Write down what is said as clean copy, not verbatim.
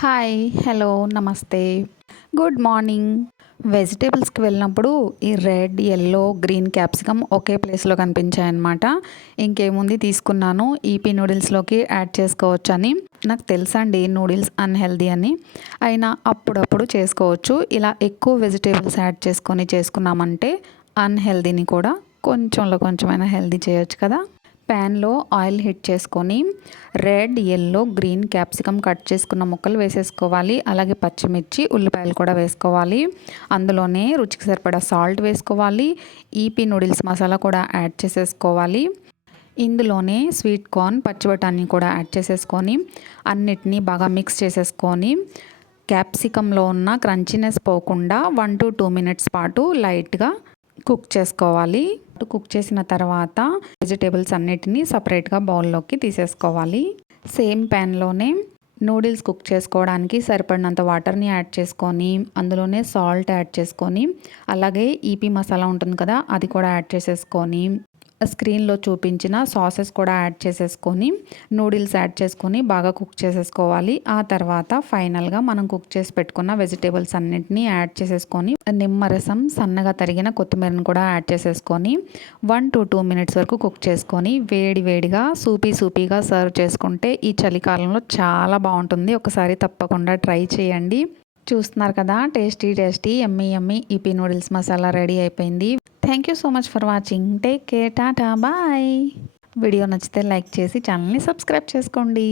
Hi, hello, నమస్తే, good morning. వెజిటేబుల్స్కి వెళ్ళినప్పుడు ఈ రెడ్, యెల్లో, గ్రీన్ క్యాప్సికమ్ ఒకే ప్లేస్లో కనిపించాయన్నమాట. ఇంకేముంది తీసుకున్నాను. ఈపీ నూడిల్స్లోకి యాడ్ చేసుకోవచ్చని. నాకు తెలుసండి నూడిల్స్ అన్హెల్దీ అని, అయినా అప్పుడప్పుడు చేసుకోవచ్చు. ఇలా ఎక్కువ వెజిటేబుల్స్ యాడ్ చేసుకున్నామంటే అన్హెల్దీని కూడా కొంచెంలో కొంచెమైనా హెల్దీ చేయొచ్చు కదా. ప్యాన్లో ఆయిల్ హీట్ చేసుకొని red, yellow, green capsicum cut చేసుకున్న ముక్కలు వేసేసుకోవాలి. అలాగే పచ్చిమిర్చి, ఉల్లిపాయలు కూడా వేసుకోవాలి. అందులోనే రుచికి సరిపడా సాల్ట్ వేసుకోవాలి. ఈపీ నూడిల్స్ మసాలా కూడా యాడ్ చేసేసుకోవాలి. ఇందులోనే స్వీట్ కార్న్, పచ్చి బఠానీ కూడా యాడ్ చేసేసుకొని అన్నిటినీ బాగా మిక్స్ చేసేసుకొని క్యాప్సికంలో ఉన్న క్రంచీనెస్ పోకుండా 1 to 2 మినిట్స్ పాటు లైట్గా కుక్ చేసుకోవాలి. కుక్ చేసిన తర్వాత వెజిటేబుల్స్ అన్నిటినీ సపరేట్గా బౌల్లోకి తీసేసుకోవాలి. సేమ్ ప్యాన్లోనే నూడిల్స్ కుక్ చేసుకోవడానికి సరిపడినంత వాటర్ని యాడ్ చేసుకొని అందులోనే సాల్ట్ యాడ్ చేసుకొని అలాగే ఈపీ మసాలా ఉంటుంది కదా, అది కూడా యాడ్ చేసేసుకొని స్క్రీన్లో చూపించిన సాసెస్ కూడా యాడ్ చేసేసుకొని నూడిల్స్ యాడ్ చేసుకొని బాగా కుక్ చేసేసుకోవాలి. ఆ తర్వాత ఫైనల్గా మనం కుక్ చేసి పెట్టుకున్న వెజిటేబుల్స్ అన్నింటినీ యాడ్ చేసేసుకొని నిమ్మరసం, సన్నగా తరిగిన కొత్తిమీరను కూడా యాడ్ చేసేసుకొని 1 to 2 మినిట్స్ వరకు కుక్ చేసుకొని వేడిగా సూపీగా సర్వ్ చేసుకుంటే ఈ చలికాలంలో చాలా బాగుంటుంది. ఒకసారి తప్పకుండా ట్రై చేయండి. చూస్తున్నారు కదా, tasty yummy Yippee noodles masala ready అయిపోయింది. Thank you so much for watching. Take care, tata, bye. Video నచ్చితే లైక్ చేసి ఛానల్ని సబ్స్క్రైబ్ చేసుకోండి.